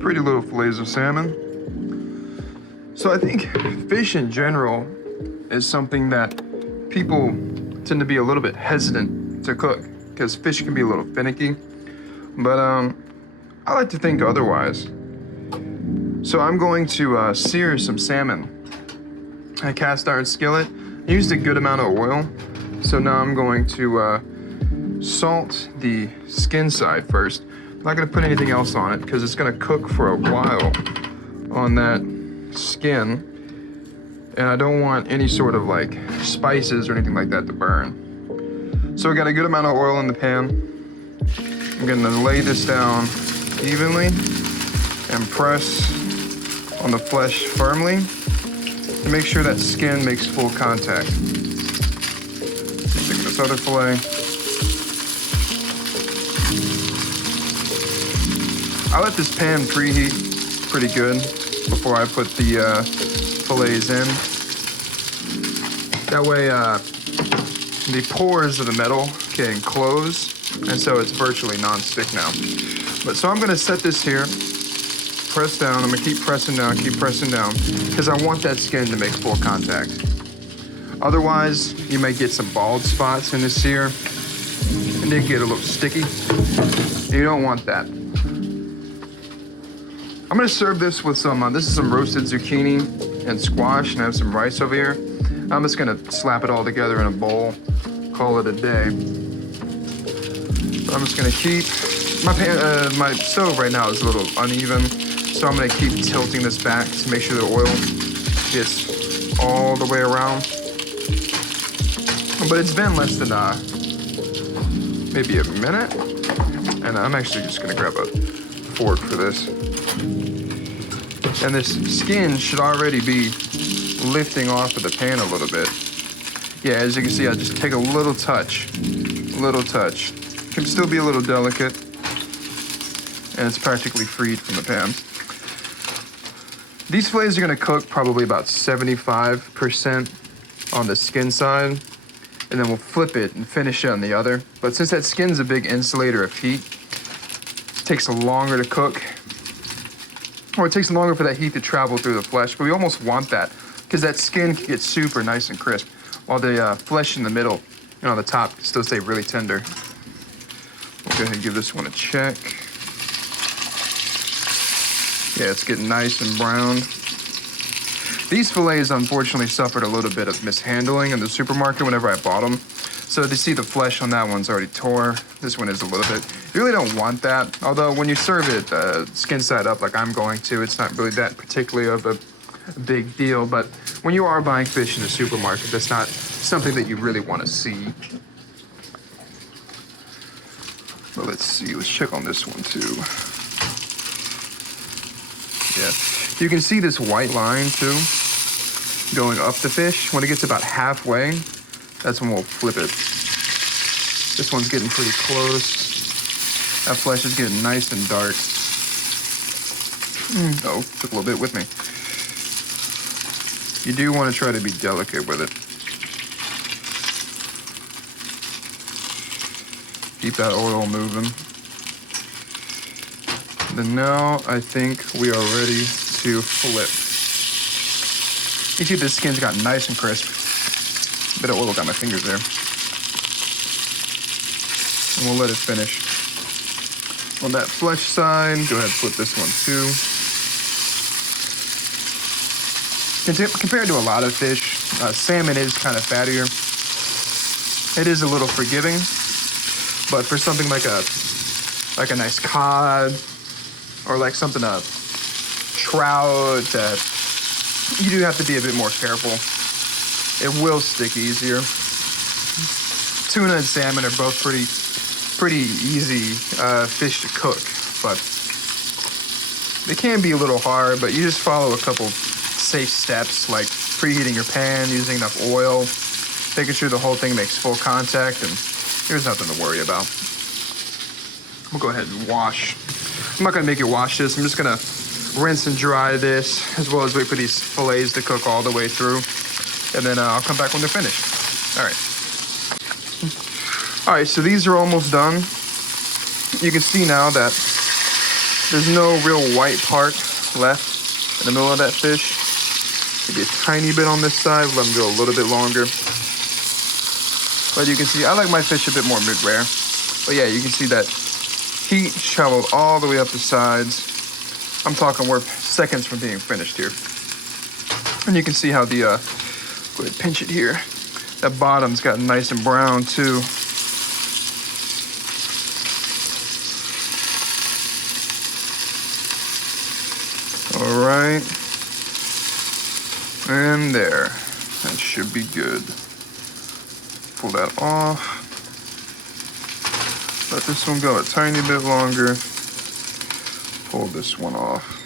Pretty little fillets of salmon. So I think fish in general is something that people tend to be a little bit hesitant to cook because fish can be a little finicky, but I like to think otherwise. So I'm going to sear some salmon. I cast iron skillet. I used a good amount of oil, so now I'm going to salt the skin side first. I'm not going to put anything else on it because it's going to cook for a while on that skin, and I don't want any sort of like spices or anything like that to burn. So I got a good amount of oil in the pan. I'm going to lay this down evenly and press on the flesh firmly to make sure that skin makes full contact. Take this other fillet. I let this pan preheat pretty good before I put the fillets in. That way the pores of the metal can close, and so it's virtually non-stick now. But so I'm gonna set this here, press down. I'm gonna keep pressing down, because I want that skin to make full contact. Otherwise, you may get some bald spots in the sear, and they get a little sticky. You don't want that. I'm gonna serve this with some, this is some roasted zucchini and squash, and I have some rice over here. I'm just gonna slap it all together in a bowl, call it a day. So I'm just gonna keep, my stove right now is a little uneven, so I'm gonna keep tilting this back to make sure the oil gets all the way around. But it's been less than maybe a minute, and I'm actually just gonna grab a fork for this. And this skin should already be lifting off of the pan a little bit. Yeah, as you can see, I just take a little touch. Can still be a little delicate, and it's practically freed from the pan. These fillets are gonna cook probably about 75% on the skin side, and then we'll flip it and finish it on the other. But since that skin's a big insulator of heat, it takes longer to cook, or it takes longer for that heat to travel through the flesh, but we almost want that because that skin can get super nice and crisp, while the flesh in the middle and on the top can still stay really tender. We'll go ahead and give this one a check. Yeah, it's getting nice and browned. These fillets unfortunately suffered a little bit of mishandling in the supermarket whenever I bought them. So you see the flesh on that one's already tore. This one is a little bit. You really don't want that. Although when you serve it skin side up like I'm going to, it's not really that particularly of a big deal. But when you are buying fish in the supermarket, that's not something that you really want to see. But let's see, let's check on this one too. Yeah, you can see this white line too, going up the fish. When it gets about halfway, that's when we'll flip it. This one's getting pretty close. That flesh is getting nice and dark. Oh, took a little bit with me. You do want to try to be delicate with it. Keep that oil moving. Then now I think we are ready to flip. You see the skin's got nice and crisp. A bit of oil got my fingers there. And we'll let it finish. On that flesh side, go ahead and flip this one too. Compared to a lot of fish, salmon is kind of fattier. It is a little forgiving, but for something like a nice cod or like something trout, you do have to be a bit more careful. It will stick easier. Tuna and salmon are both pretty easy fish to cook, but they can be a little hard, but you just follow a couple safe steps like preheating your pan, using enough oil, making sure the whole thing makes full contact, and there's nothing to worry about. We'll go ahead and wash. I'm not gonna make you wash this. I'm just gonna rinse and dry this, as well as wait for these fillets to cook all the way through. And then I'll come back when they're finished. All right. All right, so these are almost done. You can see now that There's no real white part left in the middle of that fish. Maybe a tiny bit on this side, let them go a little bit longer. But you can see, I like my fish a bit more mid-rare. But yeah, you can see that heat traveled all the way up the sides. I'm talking we're seconds from being finished here. And you can see how the, go ahead and pinch it here. That bottom's gotten nice and brown too. All right. And there, that should be good. Pull that off. Let this one go a tiny bit longer. Pull this one off.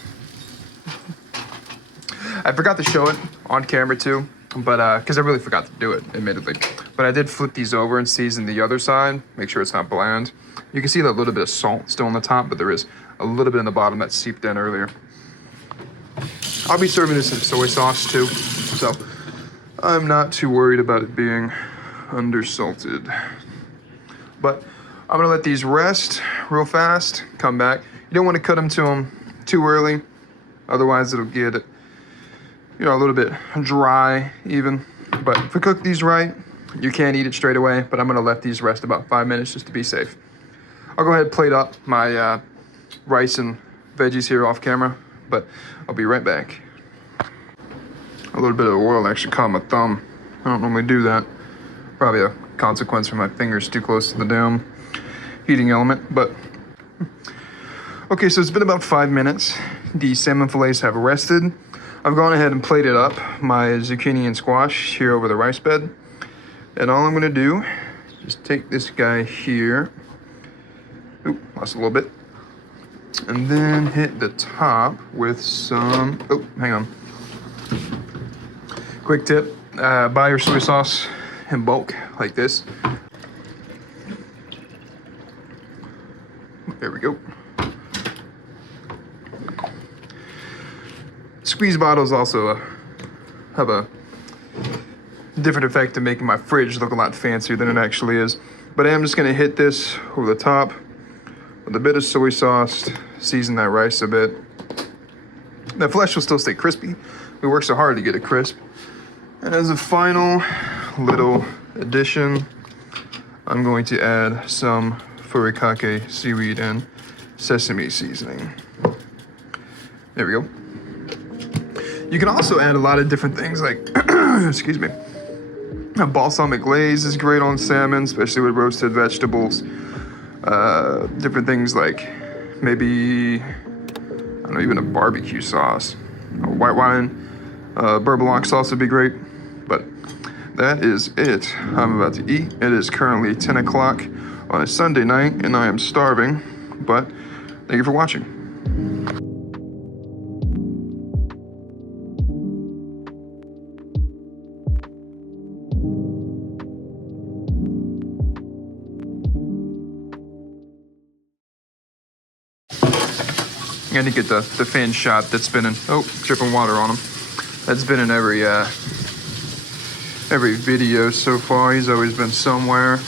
I forgot to show it on camera too, but because I really forgot to do it, admittedly. But I did flip these over and season the other side, make sure it's not bland. You can see that little bit of salt still on the top, but there is a little bit in the bottom that seeped in earlier. I'll be serving this in soy sauce too, so I'm not too worried about it being undersalted. But I'm gonna let these rest real fast, come back. You don't want to cut them to them too early, otherwise it'll get, you know, a little bit dry even. But if we cook these right, you can eat it straight away, but I'm gonna let these rest about 5 minutes just to be safe. I'll go ahead and plate up my rice and veggies here off camera, but I'll be right back. A little bit of oil actually caught my thumb. I don't normally do that. Probably a consequence from my fingers too close to the damn heating element, but. Okay, so it's been about 5 minutes. The salmon fillets have rested. I've gone ahead and plated up my zucchini and squash here over the rice bed. And all I'm gonna do is take this guy here. Oop, lost a little bit. And then hit the top with some, oh, hang on. Quick tip, buy your soy sauce in bulk like this. There we go. Squeeze bottles also have a different effect of making my fridge look a lot fancier than it actually is. But I am just gonna hit this over the top with a bit of soy sauce, season that rice a bit. The flesh will still stay crispy. We work so hard to get it crisp. And as a final little addition, I'm going to add some furikake seaweed and sesame seasoning. There we go. You can also add a lot of different things like, excuse me, a balsamic glaze is great on salmon, especially with roasted vegetables. Different things like maybe, I don't know, even a barbecue sauce, a white wine, beurre sauce would be great. But that is it. I'm about to eat. It is currently 10 o'clock on a Sunday night and I am starving, but thank you for watching. I need to get the fin shot that's been in, oh, dripping water on him. That's been in every video so far. He's always been somewhere.